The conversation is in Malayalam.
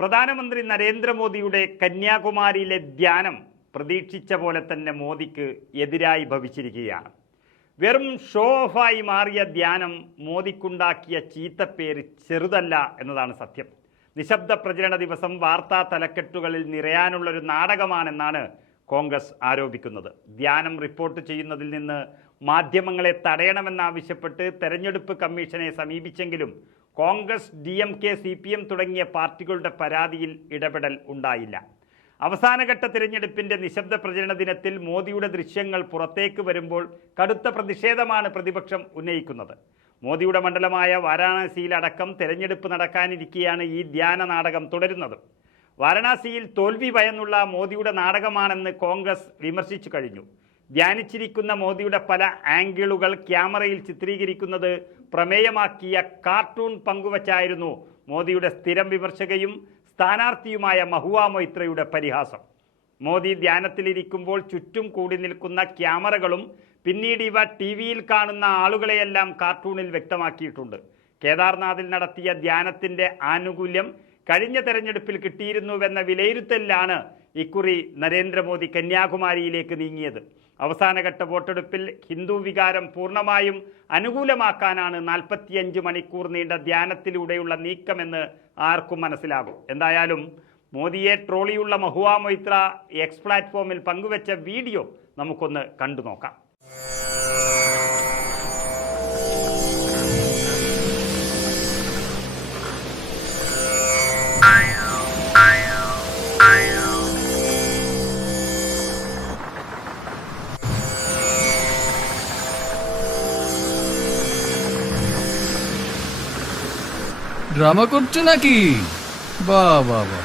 പ്രധാനമന്ത്രി നരേന്ദ്രമോദിയുടെ കന്യാകുമാരിയിലെ ധ്യാനം പ്രതീക്ഷിച്ച പോലെ തന്നെ മോദിക്ക് എതിരായി ഭവിച്ചിരിക്കുകയാണ്. വെറും ഷോ ഓഫായി മാറിയ ധ്യാനം മോദിക്കുണ്ടാക്കിയ ചീത്തപ്പേര് ചെറുതല്ല എന്നതാണ് സത്യം. നിശബ്ദ പ്രചരണ ദിവസം വാർത്താ തലക്കെട്ടുകളിൽ നിറയാനുള്ളൊരു നാടകമാണെന്നാണ് കോൺഗ്രസ് ആരോപിക്കുന്നത്. ധ്യാനം റിപ്പോർട്ട് ചെയ്യുന്നതിൽ നിന്ന് മാധ്യമങ്ങളെ തടയണമെന്നാവശ്യപ്പെട്ട് തെരഞ്ഞെടുപ്പ് കമ്മീഷനെ സമീപിച്ചെങ്കിലും Congress D M K C P M തുടങ്ങിയ പാർട്ടികളുടെ പരാതിയിൽ ഇടപെടൽ ഉണ്ടായില്ല. അവസാനഘട്ട തിരഞ്ഞെടുപ്പിന്റെ നിശബ്ദ പ്രചരണ ദിനത്തിൽ മോദിയുടെ ദൃശ്യങ്ങൾ പുറത്തേക്ക് വരുമ്പോൾ കടുത്ത പ്രതിഷേധമാണ് പ്രതിപക്ഷം ഉന്നയിക്കുന്നത്. മോദിയുടെ മണ്ഡലമായ വാരാണസിയിലടക്കം തെരഞ്ഞെടുപ്പ് നടക്കാനിരിക്കെയാണ് ഈ ധ്യാന നാടകം തുടരുന്നത്. വാരണാസിയിൽ തോൽവി ഭയന്നുള്ള മോദിയുടെ നാടകമാണെന്ന് കോൺഗ്രസ് വിമർശിച്ചു കഴിഞ്ഞു. ധ്യാനിച്ചിരിക്കുന്ന മോദിയുടെ പല ആംഗിളുകൾ ക്യാമറയിൽ ചിത്രീകരിക്കുന്നത് പ്രമേയമാക്കിയ കാർട്ടൂൺ പങ്കുവച്ചായിരുന്നു മോദിയുടെ സ്ഥിരം വിമർശകയും സ്ഥാനാർത്ഥിയുമായ മഹുവ മൊയ്ത്രയുടെ പരിഹാസം. മോദി ധ്യാനത്തിലിരിക്കുമ്പോൾ ചുറ്റും കൂടി നിൽക്കുന്ന ക്യാമറകളും പിന്നീട് ഇവ ടി വിയിൽ കാണുന്ന ആളുകളെയെല്ലാം കാർട്ടൂണിൽ വ്യക്തമാക്കിയിട്ടുണ്ട്. കേദാർനാഥിൽ നടത്തിയ ധ്യാനത്തിന്റെ ആനുകൂല്യം കഴിഞ്ഞ തെരഞ്ഞെടുപ്പിൽ കിട്ടിയിരുന്നുവെന്ന വിലയിരുത്തലിലാണ് ഇക്കുറി നരേന്ദ്രമോദി കന്യാകുമാരിയിലേക്ക് നീങ്ങിയത്. അവസാനഘട്ട വോട്ടെടുപ്പിൽ ഹിന്ദു വികാരം പൂർണമായും അനുകൂലമാക്കാനാണ് നാൽപ്പത്തിയഞ്ച് മണിക്കൂർ നീണ്ട ധ്യാനത്തിലൂടെയുള്ള നീക്കമെന്ന് ആർക്കും മനസ്സിലാകും. എന്തായാലും മോദിയെ ട്രോളിയുള്ള മഹുവ മൊയ്ത്ര എക്സ് പ്ലാറ്റ്ഫോമിൽ പങ്കുവച്ച വീഡിയോ നമുക്കൊന്ന് കണ്ടു നോക്കാം ড্রামা করছে নাকি? বা বা বা